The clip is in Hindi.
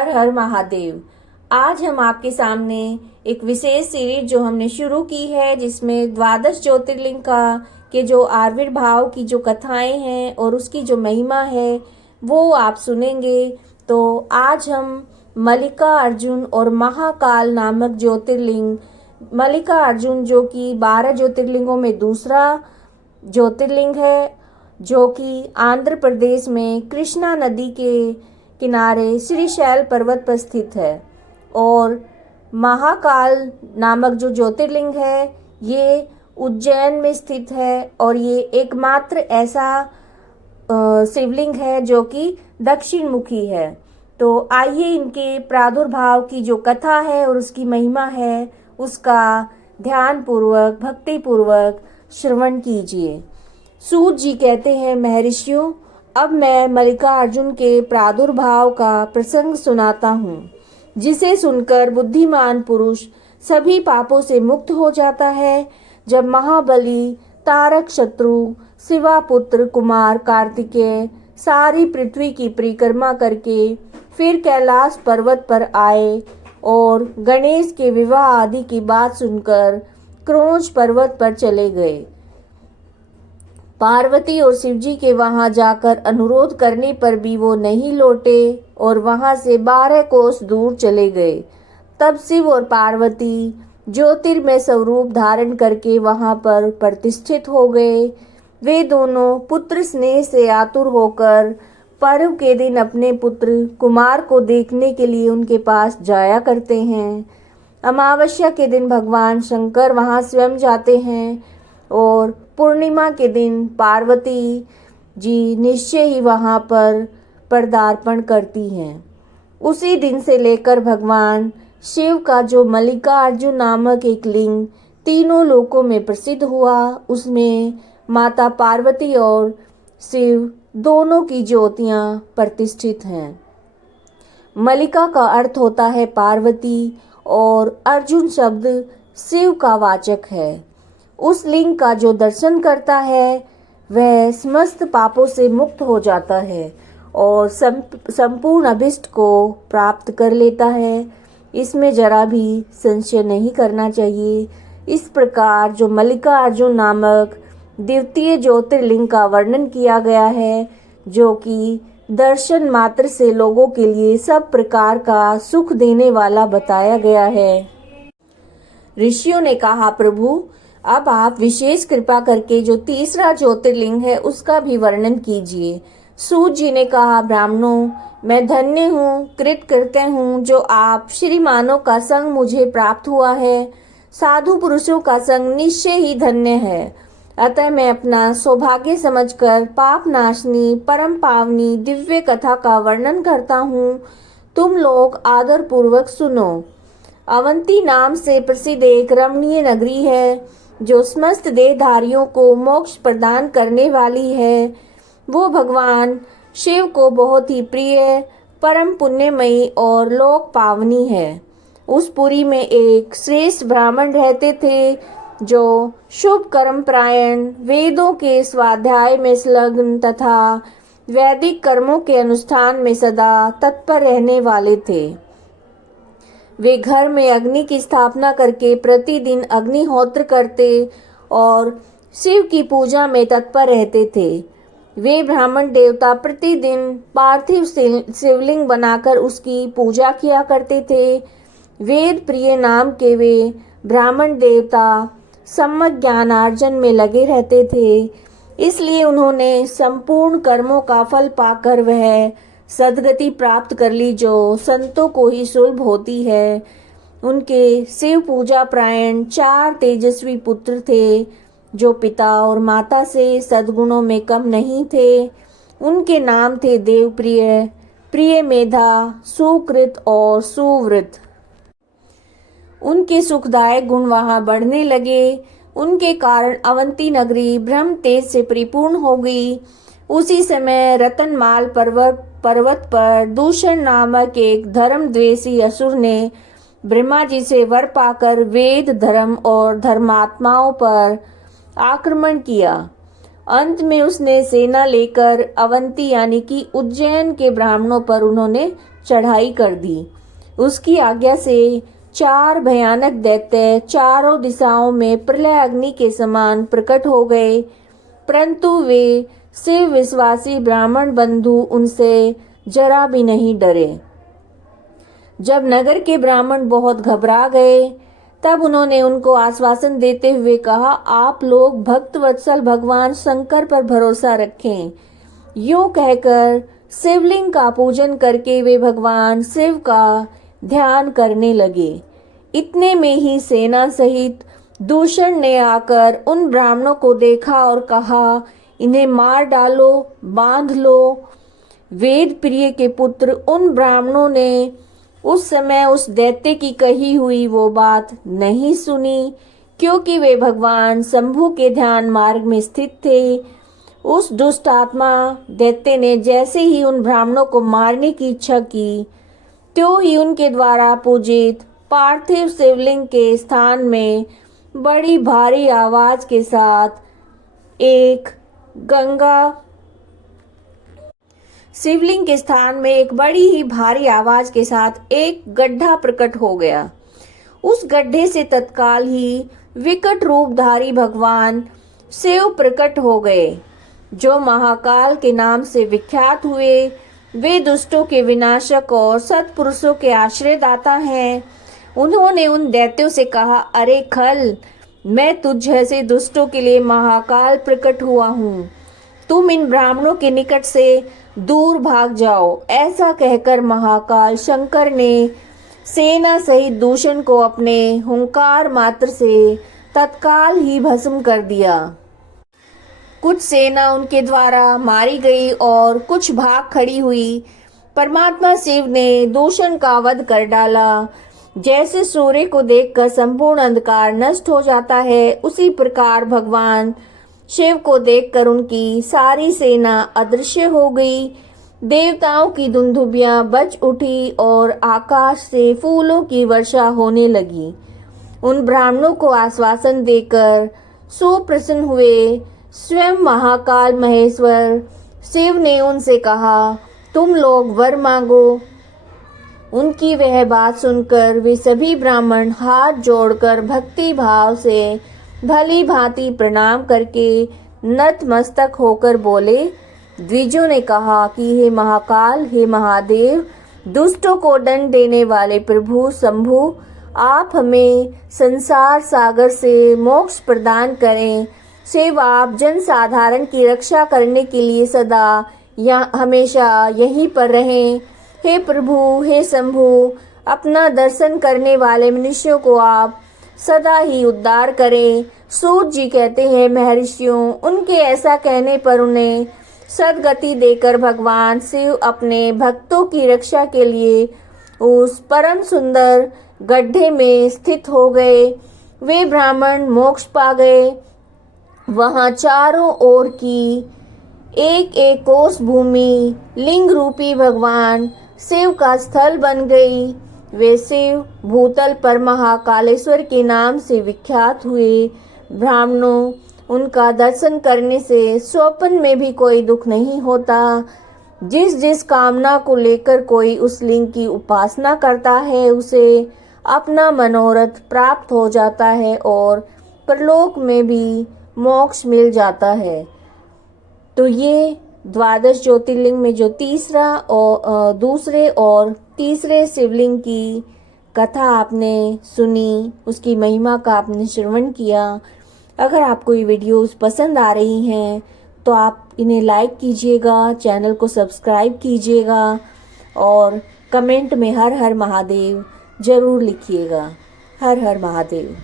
हर हर महादेव। आज हम आपके सामने एक विशेष सीरीज जो हमने शुरू की है, जिसमें द्वादश ज्योतिर्लिंग का के जो आविर्भाव की जो कथाएं हैं और उसकी जो महिमा है वो आप सुनेंगे। तो आज हम मल्लिका अर्जुन और महाकाल नामक ज्योतिर्लिंग, मल्लिका अर्जुन जो कि 12 ज्योतिर्लिंगों में दूसरा ज्योतिर्लिंग है, जो कि आंध्र प्रदेश में कृष्णा नदी के किनारे श्रीशैल पर्वत पर स्थित है। और महाकाल नामक जो ज्योतिर्लिंग है ये उज्जैन में स्थित है और ये एकमात्र ऐसा शिवलिंग है जो कि दक्षिण मुखी है। तो आइए इनके प्रादुर्भाव की जो कथा है और उसकी महिमा है उसका ध्यान पूर्वक भक्ति पूर्वक श्रवण कीजिए। सूत जी कहते हैं, महर्षियों, अब मैं मल्लिका अर्जुन के प्रादुर्भाव का प्रसंग सुनाता हूँ, जिसे सुनकर बुद्धिमान पुरुष सभी पापों से मुक्त हो जाता है। जब महाबली तारक शत्रु शिवापुत्र कुमार कार्तिकेय सारी पृथ्वी की परिक्रमा करके फिर कैलाश पर्वत पर आए और गणेश के विवाह आदि की बात सुनकर क्रोंच पर्वत पर चले गए। पार्वती और शिवजी के वहां जाकर अनुरोध करने पर भी वो नहीं लौटे और वहां से 12 कोस दूर चले गए। तब शिव और पार्वती ज्योतिर्मय स्वरूप धारण करके वहां पर प्रतिष्ठित हो गए। वे दोनों पुत्र स्नेह से आतुर होकर पर्व के दिन अपने पुत्र कुमार को देखने के लिए उनके पास जाया करते हैं। अमावस्या के दिन भगवान शंकर वहां स्वयं जाते हैं और पूर्णिमा के दिन पार्वती जी निश्चय ही वहां पर पदार्पण करती हैं। उसी दिन से लेकर भगवान शिव का जो मल्लिका अर्जुन नामक एक लिंग तीनों लोकों में प्रसिद्ध हुआ, उसमें माता पार्वती और शिव दोनों की ज्योतियां प्रतिष्ठित हैं। मल्लिका का अर्थ होता है पार्वती और अर्जुन शब्द शिव का वाचक है। उस लिंग का जो दर्शन करता है वह समस्त पापों से मुक्त हो जाता है और संपूर्ण अभिष्ट को प्राप्त कर लेता है। इसमें जरा भी संशय नहीं करना चाहिए। इस प्रकार जो मल्लिका अर्जुन नामक द्वितीय ज्योतिर्लिंग का वर्णन किया गया है, जो कि दर्शन मात्र से लोगों के लिए सब प्रकार का सुख देने वाला बताया गया है। ऋषियों ने कहा, प्रभु अब आप विशेष कृपा करके जो तीसरा ज्योतिर्लिंग है उसका भी वर्णन कीजिए। सूत जी ने कहा, ब्राह्मणों, मैं धन्य हूँ, कृतकृत्य हूँ जो आप श्रीमानों का संग मुझे प्राप्त हुआ है। साधु पुरुषों का संग निश्चय ही धन्य है। अतः मैं अपना सौभाग्य समझकर पाप नाशनी परम पावनी दिव्य कथा का वर्णन करता हूँ। तुम लोग आदर पूर्वक सुनो। अवंती नाम से प्रसिद्ध एक रमणीय नगरी है जो समस्त देहधारियों को मोक्ष प्रदान करने वाली है। वो भगवान शिव को बहुत ही प्रिय, परम पुण्यमयी और लोक पावनी है। उस पुरी में एक श्रेष्ठ ब्राह्मण रहते थे जो शुभ कर्म प्रायण, वेदों के स्वाध्याय में संलग्न तथा वैदिक कर्मों के अनुष्ठान में सदा तत्पर रहने वाले थे। वे घर में अग्नि की स्थापना करके प्रतिदिन अग्निहोत्र करते और शिव की पूजा में तत्पर रहते थे। वे ब्राह्मण देवता प्रतिदिन पार्थिव शिवलिंग बनाकर उसकी पूजा किया करते थे। वेद प्रिय नाम के वे ब्राह्मण देवता सम्यक ज्ञानार्जन में लगे रहते थे। इसलिए उन्होंने संपूर्ण कर्मों का फल पाकर वह सद्गति प्राप्त कर ली जो संतों को ही सुलभ होती है। उनके शिव पूजा प्रायण 4 तेजस्वी पुत्र थे जो पिता और माता से सद्गुणों में कम नहीं थे। उनके नाम थे देवप्रिय, प्रिय मेधा, सुकृत और सुव्रत। उनके सुखदायक गुण वहां बढ़ने लगे। उनके कारण अवंती नगरी ब्रह्म तेज से परिपूर्ण हो गई। उसी समय रतनमाल पर्वत पर दूषण नामक एक धर्म द्वेषी असुर ने ब्रह्मा जी से वर पाकर वेद, धर्म और धर्मात्माओं पर आक्रमण किया। अंत में उसने सेना लेकर अवंती यानी कि उज्जैन के ब्राह्मणों पर उन्होंने चढ़ाई कर दी। उसकी आज्ञा से 4 भयानक दैत्य चारों दिशाओं में प्रलय अग्नि के समान प्रकट हो गए, परंतु वे शिव विश्वासी ब्राह्मण बंधु उनसे जरा भी नहीं डरे। जब नगर के ब्राह्मण बहुत घबरा गए, तब उन्होंने उनको आश्वासन देते हुए कहा, आप लोग भक्त वत्सल भगवान शंकर पर भरोसा रखें। यूं कहकर शिवलिंग का पूजन करके वे भगवान शिव का ध्यान करने लगे। इतने में ही सेना सहित दूषण ने आकर उन ब्राह्मणों को देखा और कहा, इन्हें मार डालो, बांध लो। वेद प्रिय के पुत्र उन ब्राह्मणों ने उस समय उस दैत्य की कही हुई वो बात नहीं सुनी, क्योंकि वे भगवान शंभु के ध्यान मार्ग में स्थित थे। उस दुष्ट आत्मा दैत्य ने जैसे ही उन ब्राह्मणों को मारने की इच्छा की, त्यों ही उनके द्वारा पूजित पार्थिव शिवलिंग के स्थान में बड़ी भारी आवाज के साथ एक गड्ढा प्रकट हो गया। उस गड्ढे से तत्काल ही विकट रूपधारी भगवान शिव प्रकट हो गए, जो महाकाल के नाम से विख्यात हुए। वे दुष्टों के विनाशक और सत्पुरुषों के आश्रयदाता हैं। उन्होंने उन दैत्यों से कहा, अरे खल, मैं तुझ जैसे दुष्टों के लिए महाकाल प्रकट हुआ हूँ। तुम इन ब्राह्मणों के निकट से दूर भाग जाओ। ऐसा कहकर महाकाल शंकर ने सेना सहित दूषण को अपने हुंकार मात्र से तत्काल ही भस्म कर दिया। कुछ सेना उनके द्वारा मारी गई और कुछ भाग खड़ी हुई। परमात्मा शिव ने दूषण का वध कर डाला। जैसे सूर्य को देखकर संपूर्ण अंधकार नष्ट हो जाता है, उसी प्रकार भगवान शिव को देखकर उनकी सारी सेना अदृश्य हो गई। देवताओं की दुंदुभियां बज उठी और आकाश से फूलों की वर्षा होने लगी। उन ब्राह्मणों को आश्वासन देकर सुप्रसन्न हुए स्वयं महाकाल महेश्वर शिव ने उनसे कहा, तुम लोग वर मांगो। उनकी वह बात सुनकर वे सभी ब्राह्मण हाथ जोड़कर भक्ति भाव से भली भांति प्रणाम करके नतमस्तक होकर बोले। द्विजों ने कहा कि हे महाकाल, हे महादेव, दुष्टों को दंड देने वाले प्रभु शंभु, आप हमें संसार सागर से मोक्ष प्रदान करें। शिव आप जन साधारण की रक्षा करने के लिए सदा या हमेशा यहीं पर रहें। हे प्रभु, हे शंभु, अपना दर्शन करने वाले मनुष्यों को आप सदा ही उद्धार करें। सूत जी कहते हैं, महर्षियों, उनके ऐसा कहने पर उन्हें सद्गति देकर भगवान शिव अपने भक्तों की रक्षा के लिए उस परम सुंदर गड्ढे में स्थित हो गए। वे ब्राह्मण मोक्ष पा गए। वहां चारों ओर की एक एक कोस भूमि लिंग रूपी भगवान शिव का स्थल बन गई। वे शिव भूतल पर महाकालेश्वर के नाम से विख्यात हुए। ब्राह्मणों, उनका दर्शन करने से स्वप्न में भी कोई दुख नहीं होता। जिस जिस कामना को लेकर कोई उस लिंग की उपासना करता है, उसे अपना मनोरथ प्राप्त हो जाता है और परलोक में भी मोक्ष मिल जाता है। तो ये द्वादश ज्योतिर्लिंग में जो दूसरे और तीसरे शिवलिंग की कथा आपने सुनी, उसकी महिमा का आपने श्रवण किया। अगर आपको ये वीडियोस पसंद आ रही हैं तो आप इन्हें लाइक कीजिएगा, चैनल को सब्सक्राइब कीजिएगा और कमेंट में हर हर महादेव जरूर लिखिएगा। हर हर महादेव।